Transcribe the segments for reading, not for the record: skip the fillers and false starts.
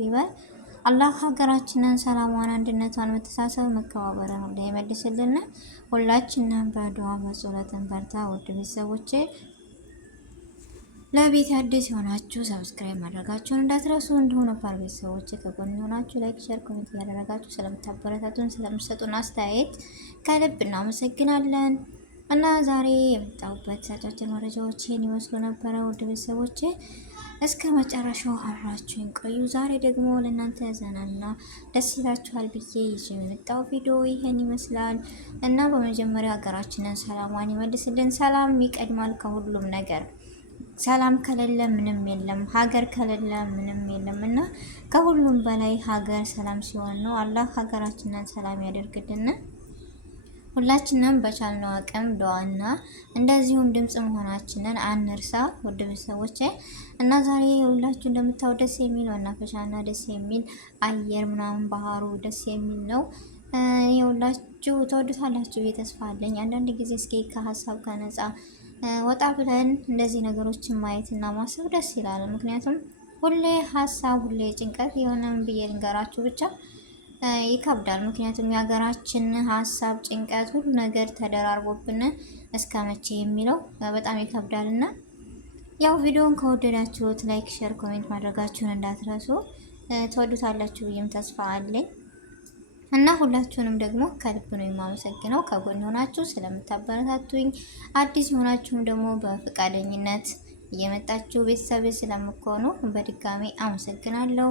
ይበል። አላህ ሀገራችንን ሰላሟን፣ አንድነቷን፣ መተሳሰብ፣ መከባበርን ሁሉ ይመልስልን። ሁላችንም በዱዓ በጸሎትን በርታ። ውድ ቤተሰቦቼ ለቤት አዲስ የሆናችሁ ሰብስክራይብ ማድረጋችሁን እንዳትረሱ። እንዲሁም ነባር ቤተሰቦቼ ከጎን የሆናችሁ ላይክ፣ ሼር፣ ኮሜንት እያደረጋችሁ ስለምታበረታቱን ስለምትሰጡን አስተያየት ከልብ እናመሰግናለን። እና ዛሬ የመጣሁበት አጫጭር መረጃዎች ይህን ይመስሉ ነበረ። ውድ ቤተሰቦቼ እስከ መጨረሻው አብራችሁን ቆዩ። ዛሬ ደግሞ ለእናንተ ዘናና ደስ ይላችኋል ብዬ ይዤ የመጣው ቪዲዮ ይሄን ይመስላል። እና በመጀመሪያ ሀገራችንን ሰላሟን ይመልስልን። ሰላም ይቀድማል ከሁሉም ነገር። ሰላም ከሌለ ምንም የለም፣ ሀገር ከሌለ ምንም የለም። እና ከሁሉም በላይ ሀገር ሰላም ሲሆን ነው። አላህ ሀገራችንን ሰላም ያደርግልን። ሁላችንም በቻልነው አቅም ዱዓና እንደዚሁም ድምጽ መሆናችንን አንርሳ። ውድ ቤተሰቦቼ እና ዛሬ ሁላችሁ እንደምታው ደስ የሚል መናፈሻና ደስ የሚል አየር ምናምን ባህሩ ደስ የሚል ነው። የሁላችሁ ተወዱታላችሁ ብዬ ተስፋ አለኝ። አንዳንድ ጊዜ እስኪ ከሀሳብ ከነጻ ወጣ ብለን እንደዚህ ነገሮችን ማየትና ማሰብ ደስ ይላል። ምክንያቱም ሁሌ ሀሳብ ሁሌ ጭንቀት የሆነም ብዬ ልንገራችሁ ብቻ ይከብዳል። ምክንያቱም የሀገራችን ሀሳብ ጭንቀት ሁሉ ነገር ተደራርቦብን እስከ መቼ የሚለው በጣም ይከብዳል። እና ያው ቪዲዮውን ከወደዳችሁት ላይክ፣ ሼር፣ ኮሜንት ማድረጋችሁን እንዳትረሱ። ተወዱታላችሁ ብዬም ተስፋ አለኝ። እና ሁላችሁንም ደግሞ ከልብ ነው የማመሰግነው ከጎን ሆናችሁ ስለምታበረታቱኝ፣ አዲስ የሆናችሁም ደግሞ በፈቃደኝነት እየመጣችሁ ቤተሰብ ስለምትሆኑ በድጋሚ አመሰግናለሁ።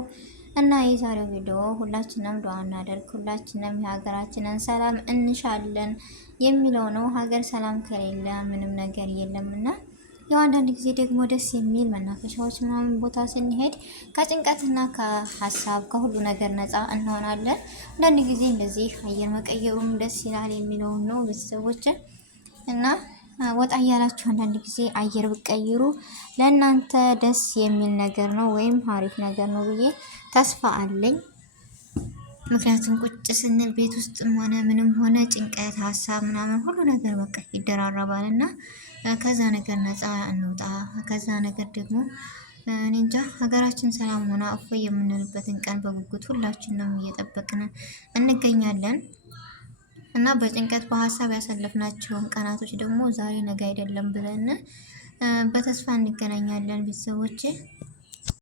እና የዛሬው ቪዲዮ ሁላችንም ዱዓ እናደርግ፣ ሁላችንም የሀገራችንን ሰላም እንሻለን የሚለው ነው። ሀገር ሰላም ከሌለ ምንም ነገር የለምና ያው አንዳንድ ጊዜ ደግሞ ደስ የሚል መናፈሻዎች ምናምን ቦታ ስንሄድ ከጭንቀትና ከሀሳብ ከሁሉ ነገር ነፃ እንሆናለን። አንዳንድ ጊዜ እንደዚህ አየር መቀየሩም ደስ ይላል የሚለውን ነው ቤተሰቦችን። እና ወጣ እያላችሁ አንዳንድ ጊዜ አየር ብቀይሩ ለእናንተ ደስ የሚል ነገር ነው ወይም አሪፍ ነገር ነው ብዬ ተስፋ አለኝ። ምክንያቱም ቁጭ ስንል ቤት ውስጥም ሆነ ምንም ሆነ ጭንቀት ሀሳብ ምናምን ሁሉ ነገር በቃ ይደራረባል። እና ከዛ ነገር ነፃ እንውጣ። ከዛ ነገር ደግሞ እኔ እንጃ ሀገራችን ሰላም ሆና እፎይ የምንልበትን ቀን በጉጉት ሁላችንም እየጠበቅን እንገኛለን። እና በጭንቀት በሀሳብ ያሳለፍናቸውን ቀናቶች ደግሞ ዛሬ ነገ አይደለም ብለን በተስፋ እንገናኛለን ቤተሰቦቼ።